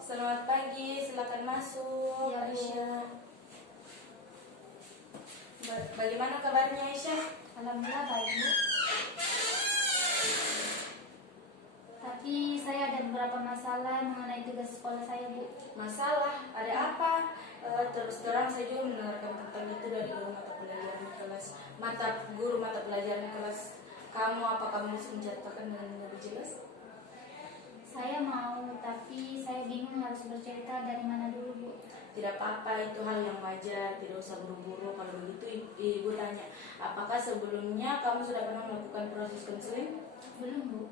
Selamat pagi, silakan masuk. Ya, Bu. Aisyah. Bagaimana kabarnya Aisyah? Alhamdulillah baik, Bu. Tapi saya ada beberapa masalah mengenai tugas sekolah saya, Bu. Masalah? Ada apa? Terus terang saya juga mendengarkan tentang itu dari guru mata pelajaran kelas mata pelajaran kelas kamu. Apa kamu bisa menceritakan dengan lebih jelas? Saya mau, tapi saya bingung harus bercerita dari mana dulu, Bu. Tidak apa-apa, itu hal yang wajar, tidak usah buru-buru. Kalau begitu ibu tanya, apakah sebelumnya kamu sudah pernah melakukan proses konseling? Belum, Bu.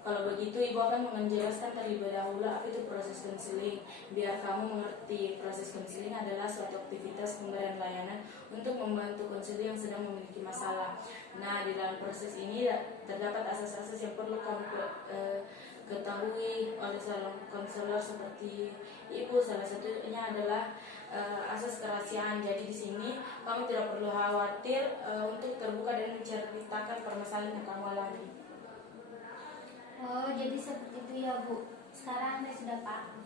Kalau begitu ibu akan menjelaskan terlebih dahulu apa itu proses konseling, biar kamu mengerti. Proses konseling adalah suatu aktivitas pemberian layanan untuk membantu konselor yang sedang memiliki masalah. Nah, di dalam proses ini terdapat asas-asas yang perlu kamu ketahui oleh seorang konselor seperti ibu. Salah satunya adalah asas kerahasiaan. Jadi di sini kamu tidak perlu khawatir untuk terbuka dan menceritakan permasalahan yang kamu alami. Oh, jadi seperti itu ya, Bu. Sekarang saya sudah paham.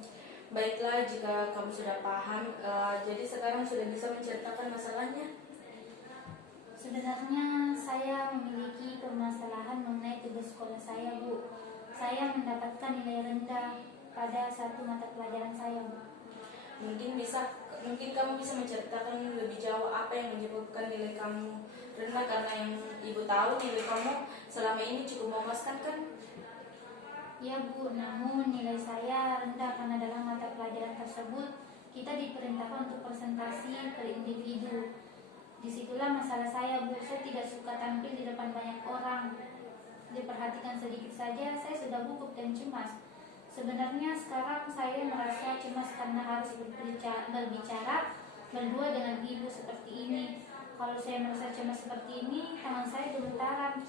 Baiklah, jika kamu sudah paham, jadi sekarang sudah bisa menceritakan masalahnya. Sebenarnya saya memiliki permasalahan mengenai tugas sekolah saya, Bu. Saya mendapatkan nilai rendah pada satu mata pelajaran saya, Bu. Mungkin kamu bisa menceritakan lebih jauh apa yang menyebabkan nilai kamu rendah, karena yang ibu tahu nilai kamu selama ini cukup memuaskan, kan? Ya, Bu, namun nilai saya rendah karena dalam mata pelajaran tersebut kita diperintahkan untuk presentasi per individu. Disitulah masalah saya, Bu. Saya tidak suka tampil di depan banyak orang. Diperhatikan sedikit saja, saya sudah gugup dan cemas. Sebenarnya sekarang saya merasa cemas karena harus berbicara berdua dengan ibu seperti ini. Kalau saya merasa cemas seperti ini, tangan saya gemetaran.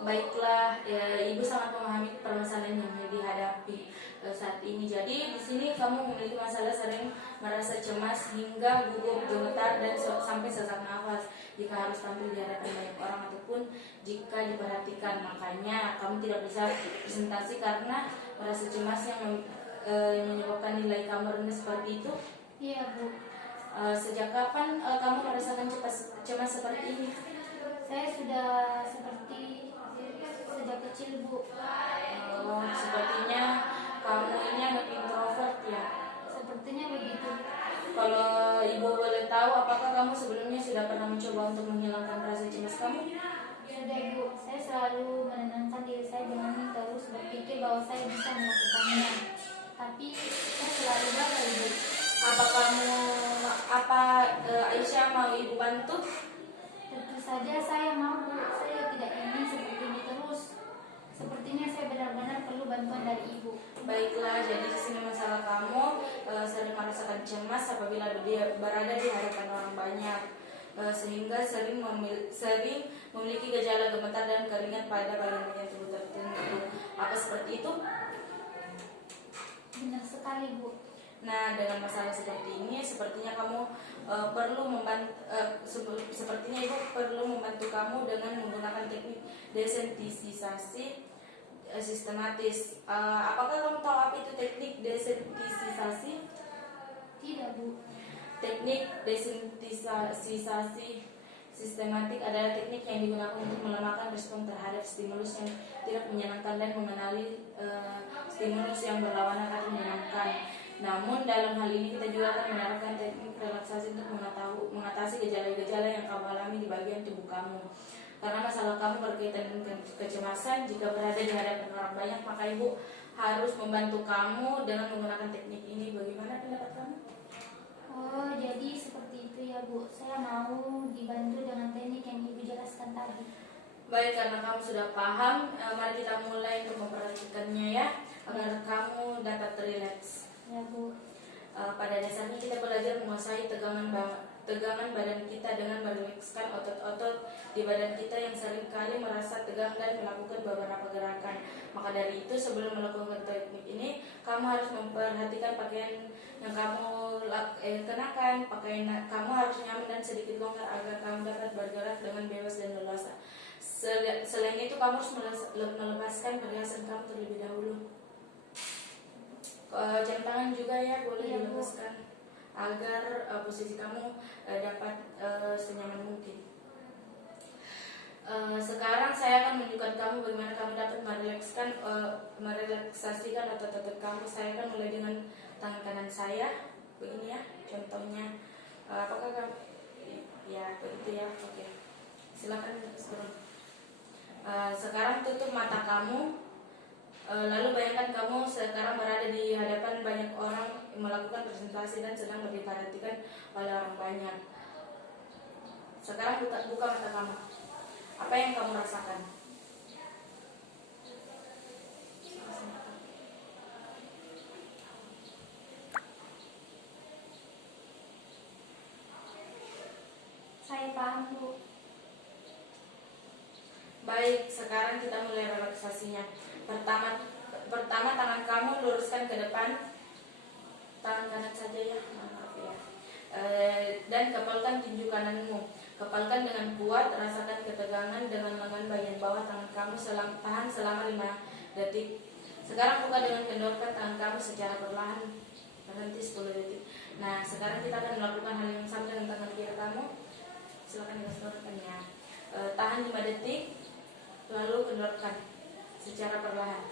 Baiklah, ya, ibu sangat memahami permasalahan yang dihadapi saat ini. Jadi di sini kamu memiliki masalah sering merasa cemas hingga gugup, gemetar, dan sampai sesak nafas jika harus tampil di hadapan banyak orang ataupun jika diperhatikan. Makanya kamu tidak bisa presentasi karena merasa cemas yang menyebabkan nilai kamu rendah seperti itu. Iya, Bu. Sejak kapan kamu merasakan cemas seperti ini? Saya sudah seperti sejak kecil, Bu. Sepertinya kamu ini anak introvert, ya? Sepertinya begitu. Kalau ibu boleh tahu, apakah kamu sebelumnya sudah pernah mencoba untuk menghilangkan rasa cemas kamu? Sudah, Bu. Saya selalu menenangkan diri saya dengan terus berpikir bahwa saya bisa melakukannya. Tapi saya selalu gagal, Bu. Aisyah mau ibu bantu? Tentu saja saya mau, Bu. Saya tidak ingin seperti ini terus. Sepertinya saya benar-benar perlu bantuan dari ibu. Baiklah, jadi di sini masalah kamu sering merasakan cemas apabila berada di hadapan orang banyak, sehingga sering memiliki gejala gemetar dan keringat pada bagian tubuh tertentu. Apa seperti itu? Benar sekali, Bu. Nah, dengan masalah seperti ini, sepertinya kamu sepertinya ibu perlu membantu kamu dengan menggunakan teknik desensitisasi sistematis. Apakah kamu tahu apa itu teknik desensitisasi? Tidak, Bu. Teknik desensitisasi sistematik adalah teknik yang digunakan untuk melemahkan respon terhadap stimulus yang tidak menyenangkan dan mengenali stimulus yang berlawanan atau menyenangkan. Namun dalam hal ini kita juga akan menerapkan teknik relaksasi untuk mengatasi gejala-gejala yang kamu alami di bagian tubuh kamu. Karena masalah kamu berkaitan dengan kecemasan, jika berada di hadapan orang banyak, maka ibu harus membantu kamu dengan menggunakan teknik ini. Bagaimana pendapat kamu? Oh, jadi seperti itu ya, Bu. Saya mau dibantu dengan teknik yang ibu jelaskan tadi. Baik, karena kamu sudah paham, mari kita mulai untuk memperhatikannya, ya, agar kamu dapat rileks. Ya, Bu. Pada dasarnya kita belajar menguasai tegangan badan kita dengan merilekskan otot-otot di badan kita yang seringkali merasa tegang dan melakukan beberapa gerakan. Maka dari itu, sebelum melakukan teknik ini, kamu harus memperhatikan pakaian yang kamu kenakan. Pakaian kamu harus nyaman dan sedikit longgar agar kamu dapat bergerak dengan bebas dan leluasa. Selain itu, kamu harus melepaskan perhiasan kamu terlebih dahulu. jam tangan juga ya, boleh Iya, Bu. dilepaskan agar posisi kamu dapat senyaman mungkin. Sekarang saya akan menunjukkan kamu bagaimana kamu dapat merelaksasikan otot-otot kamu. Saya akan mulai dengan tangan kanan saya, begini ya, contohnya. Apakah kamu, ya begitu ya, oke. Silakan turun. Sekarang tutup mata kamu. Lalu bayangkan kamu sekarang berada di hadapan banyak orang melakukan presentasi dan sedang diperhatikan oleh orang banyak. Sekarang buka mata kamu. Apa yang kamu rasakan? Saya paham, Bu. Baik, sekarang kita mulai relaksasinya. Pertama tangan kamu luruskan ke depan. Tangan kanan saja ya, maaf ya. Dan kepalkan tinju kananmu. Kepalkan dengan kuat, rasakan ketegangan dengan lengan bagian bawah tangan kamu. Tahan selama 5 detik. Sekarang buka dengan kendorkan tangan kamu secara perlahan. Berhenti 10 detik. Nah, sekarang kita akan melakukan hal yang sama dengan tangan kiri kamu. Silakan kendorkan ya. Tahan 5 detik, lalu kendorkan secara perlahan.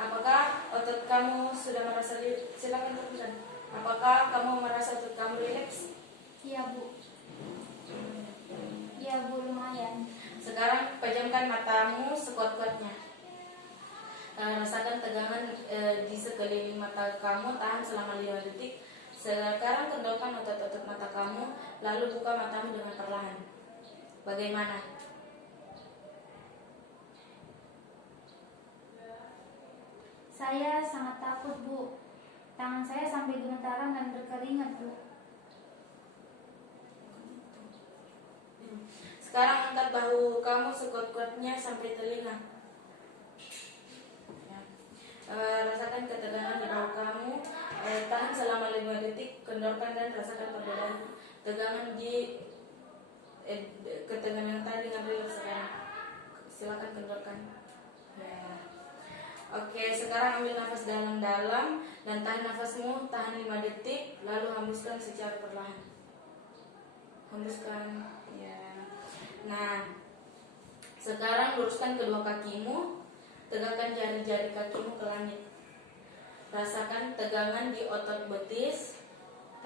Apakah otot kamu sudah merasa silakan teruskan. Apakah kamu merasa otot kamu rileks? Iya, Bu. Iya, Bu, lumayan. Sekarang pejamkan matamu sekuat-kuatnya. Rasakan tegangan di sekeliling mata kamu. Tahan selama 5 detik. Sekarang kendorkan otot-otot mata kamu, lalu buka matamu dengan perlahan. Bagaimana? Saya sangat takut, Bu. Tangan saya sampai gemetaran dan berkeringat, Bu. Sekarang angkat bahu kamu sekuat-kuatnya sampai telinga. Ya. Rasakan ketegangan di bahu kamu. Tahan selama 5 detik. Kendorkan dan rasakan perbedaan tegangan di ketegangan tadi dengan rileks sekarang. Silakan kendorkan. Ya. Oke, sekarang ambil nafas dalam-dalam dan tahan nafasmu. Tahan 5 detik. Lalu hembuskan secara perlahan. Hembuskan. Ya. Nah, sekarang luruskan kedua kakimu, tegakkan jari-jari kakimu ke langit. Rasakan tegangan di otot betis.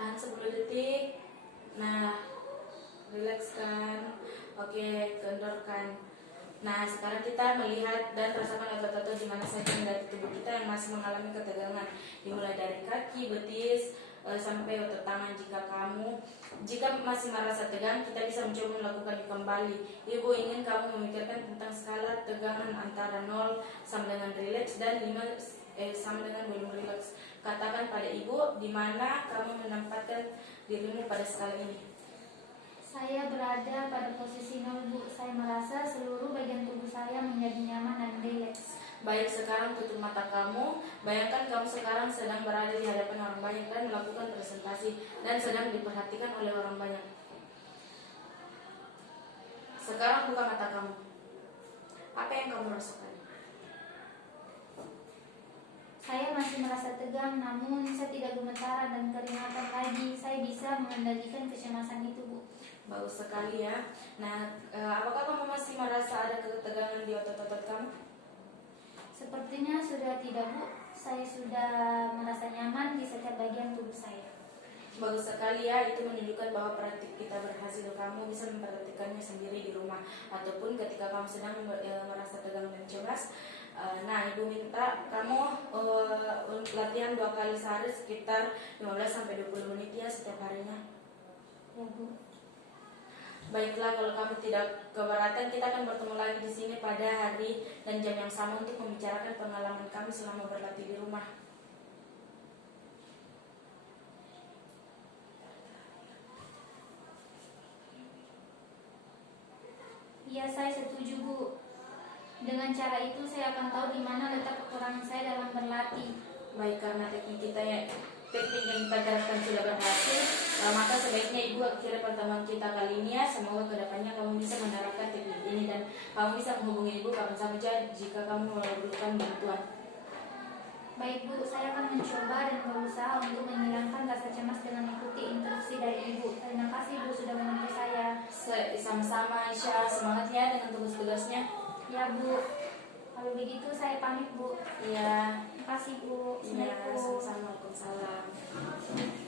Tahan 10 detik. Nah, rilekskan. Oke, kendorkan. Nah, sekarang kita melihat dan rasakan otot-otot di mana saja dari tubuh kita yang masih mengalami ketegangan. Dimulai dari kaki, betis, sampai otot tangan. Jika masih merasa tegang, kita bisa mencoba melakukan kembali. Ibu ingin kamu memikirkan tentang skala tegangan antara 0 sama dengan rileks dan 5 sama dengan belum rileks. Katakan pada ibu di mana kamu menempatkan dirimu pada skala ini. Saya berada pada posisi 0, Bu. Saya merasa seluruh bagian tubuh saya menjadi nyaman dan rileks. Baik, sekarang tutup mata kamu. Bayangkan kamu sekarang sedang berada di hadapan orang banyak dan melakukan presentasi dan sedang diperhatikan oleh orang banyak. Sekarang buka mata kamu. Apa yang kamu rasakan? Saya masih merasa tegang, namun saya tidak gemetaran dan keringatan lagi. Saya bisa mengendalikan kecemasan itu, Bu. Bagus sekali ya. Nah, apakah kamu masih merasa ada ketegangan di otot-otot kamu? Sepertinya sudah tidak, Bu. Saya sudah merasa nyaman di setiap bagian tubuh saya. Bagus sekali ya, itu menunjukkan bahwa praktik kita berhasil. Kamu bisa mempraktikkannya sendiri di rumah ataupun ketika kamu sedang merasa tegang dan cemas. Nah, ibu minta kamu latihan 2 kali sehari sekitar 15-20 menit ya setiap harinya. Ya, Bu. Baiklah, kalau kamu tidak keberatan, kita akan bertemu lagi di sini pada hari dan jam yang sama untuk membicarakan pengalaman kami selama berlatih di rumah. Iya, saya setuju, Bu. Dengan cara itu saya akan tahu di mana letak kekurangan saya dalam berlatih. Baik, karena teknik yang kita terapkan sudah berhasil, maka sebaiknya ibu akhiri pertemuan kita kali ini ya. Semoga kedepannya kamu bisa menerapkan teknik ini dan kamu bisa menghubungi ibu kapan saja jika kamu memerlukan bantuan. Baik Bu, saya akan mencoba dan berusaha untuk menghilangkan rasa cemas dengan mengikuti instruksi dari Ibu. Terima kasih Bu sudah membantu saya. Sama-sama Aisyah, semangat ya dengan tugas-tugasnya. Ya Bu, kalau begitu saya pamit Bu. Iya. Terima kasih Bu. Iya, Assalamualaikum. sama-sama. Waalaikumsalam.